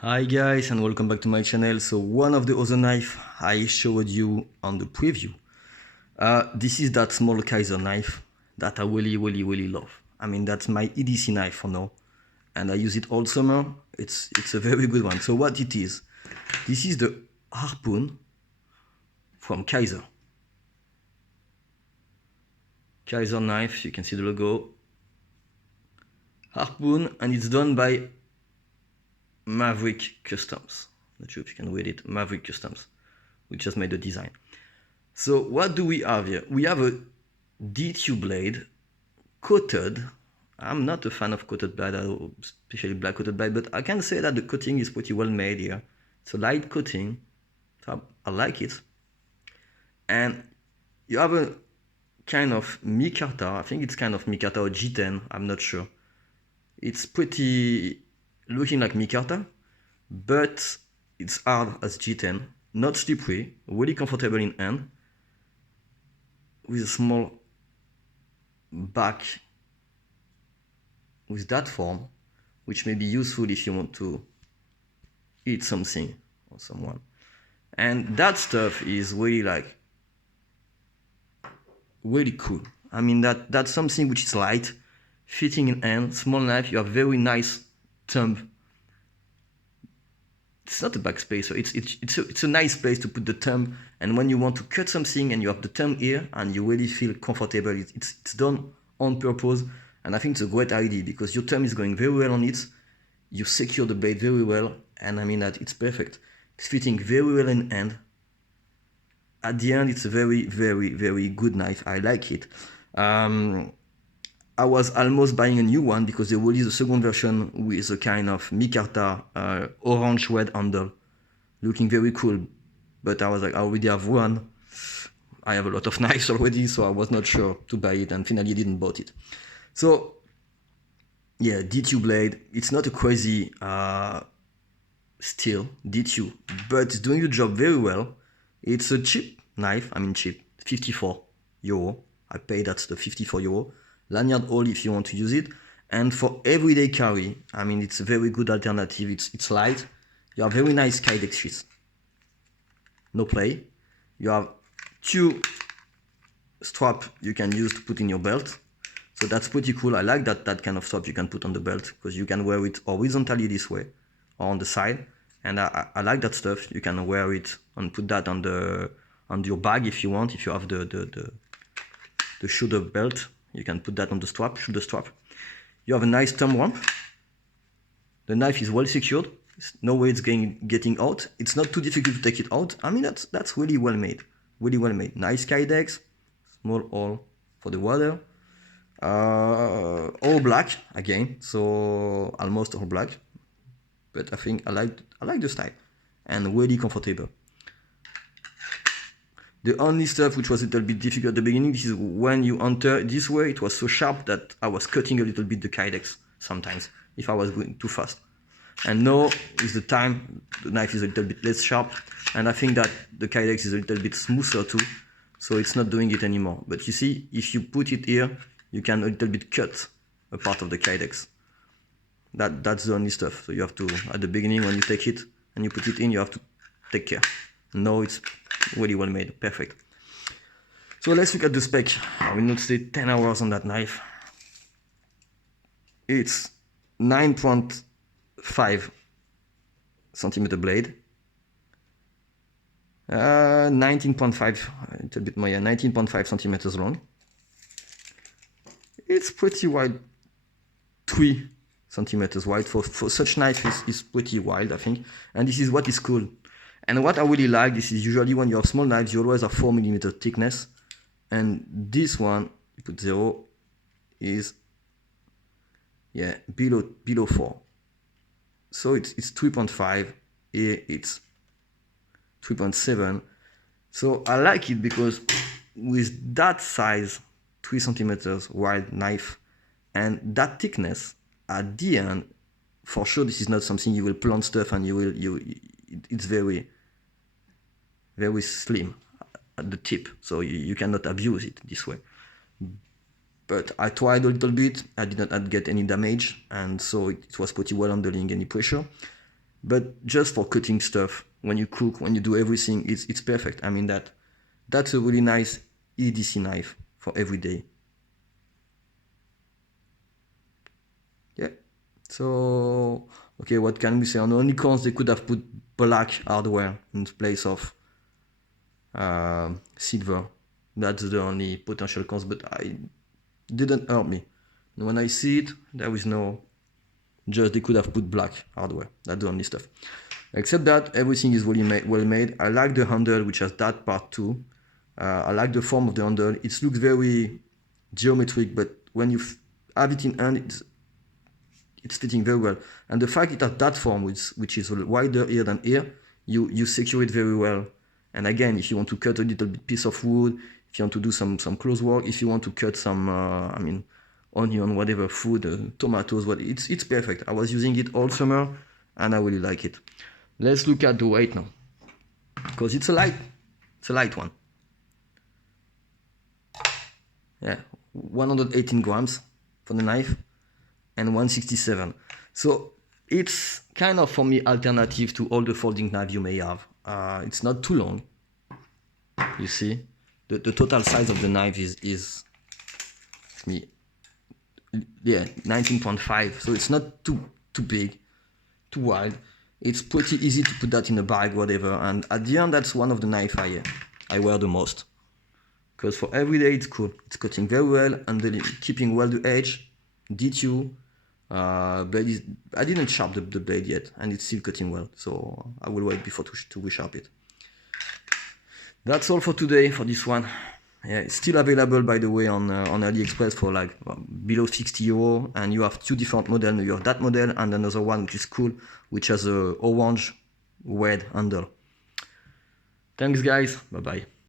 Hi guys and welcome back to my channel. So one of the other knife I showed you on the preview. This is that small Kizer knife that I really love. I mean, that's my EDC knife for now, and I use it all summer. It's a very good one. So what it is, this is the Harpoon from Kizer. Kizer knife, you can see the logo. Harpoon, and it's done by Maverick Customs. Not sure if you can read it. Maverick Customs, which just made the design. So what do we have here? We have a D2 blade, coated. I'm not a fan of coated blade, especially black coated blade, but I can say that the coating is pretty well made here. It's a light coating, so I like it. And you have a kind of micarta. I think it's kind of micarta or G10, I'm not sure. It's pretty looking like micarta, but it's hard as G10, not slippery, really comfortable in hand, with a small back with that form, which may be useful if you want to eat something or someone. And that stuff is really really cool. I mean, that's something which is light, fitting in hand, small knife. You have very nice thumb. It's not a backspacer. It's a nice place to put the thumb. And when you want to cut something and you have the thumb here and you really feel comfortable, it's done on purpose. And I think it's a great idea because your thumb is going very well on it. You secure the blade very well, and I mean that it's perfect. It's fitting very well in hand. At the end, it's a very good knife. I like it. I was almost buying a new one because they released a second version with a kind of micarta orange red handle, looking very cool. But I was like, I already have one. I have a lot of knives already, so I was not sure to buy it, and finally didn't bought it. So yeah, D2 blade. It's not a crazy steel D2, but it's doing the job very well. It's a cheap knife. I mean cheap, 54 euro. I paid that's the 54 euro. Lanyard hole if you want to use it, and for everyday carry, I mean it's a very good alternative. It's light. You have very nice kydex sheaths. No play. You have two straps you can use to put in your belt. So that's pretty cool. I like that kind of strap you can put on the belt because you can wear it horizontally this way or on the side. And I like that stuff. You can wear it and put that on your bag if you want. If you have the shoulder belt, you can put that on the shoulder strap. You have a nice thumb ramp. The knife is well secured. No way it's getting out. It's not too difficult to take it out. I mean that's really well made. Really well made. Nice kydex, small hole for the water. All black again, so almost all black, but I think I like the style and really comfortable. The only stuff which was a little bit difficult at the beginning, this is when you enter this way, it was so sharp that I was cutting a little bit the kydex sometimes if I was going too fast. And now is the time, the knife is a little bit less sharp, and I think that the kydex is a little bit smoother too, so it's not doing it anymore. But you see, if you put it here, you can a little bit cut a part of the kydex. That's the only stuff. So you have to, at the beginning when you take it and you put it in, you have to take care. No, it's really well made, perfect. So let's look at the spec. I will not stay 10 hours on that knife. It's 9.5 centimeter blade. 19.5, a little bit more, yeah, 19.5 centimeters long. It's pretty wide, 3 centimeters wide. For such knife is pretty wide, I think. And this is what is cool. And what I really like, this is usually when you have small knives, you always have 4 millimeter thickness. And this one, you put 0, is below 4. So it's 3.5, here it's 3.7. So I like it because with that size, 3 centimeters wide knife and that thickness at the end, for sure this is not something you will plant stuff and it's very slim at the tip, so you cannot abuse it this way. But I tried a little bit, I did not get any damage, and so it was pretty well handling any pressure. but just for cutting stuff, when you cook, when you do everything, it's perfect. I mean, that's a really nice EDC knife for every day. Yeah. So, okay, what can we say? On the only cons, they could have put black hardware in place of silver. That's the only potential cons, but I didn't hurt me. When I see it, there is no, just they could have put black hardware. That's the only stuff. Except that everything is really well made. I like the handle, which has that part too. I like the form of the handle. It looks very geometric, but when you have it in hand, it's fitting very well. And the fact it has that form, which is wider here than here, you secure it very well. And again, if you want to cut a little bit piece of wood, if you want to do some close work, if you want to cut some, onion, whatever, food, tomatoes, it's perfect. I was using it all summer, and I really like it. Let's look at the weight now, because it's a light one. Yeah, 118 grams for the knife, and 167. So it's kind of, for me, alternative to all the folding knives you may have. It's not too long. You see, the total size of the knife is 19.5. So it's not too big, too wide. It's pretty easy to put that in a bag, whatever. And at the end, that's one of the knives I wear the most. Because for every day, it's cool. It's cutting very well and keeping well the edge. D2. Blade I didn't sharpen the blade yet, and it's still cutting well. So I will wait before to resharp it. That's all for today for this one. Yeah, it's still available, by the way, on AliExpress for like below 60 euro, and you have two different models. You have that model and another one which is cool, which has a orange red handle. Thanks guys, bye bye.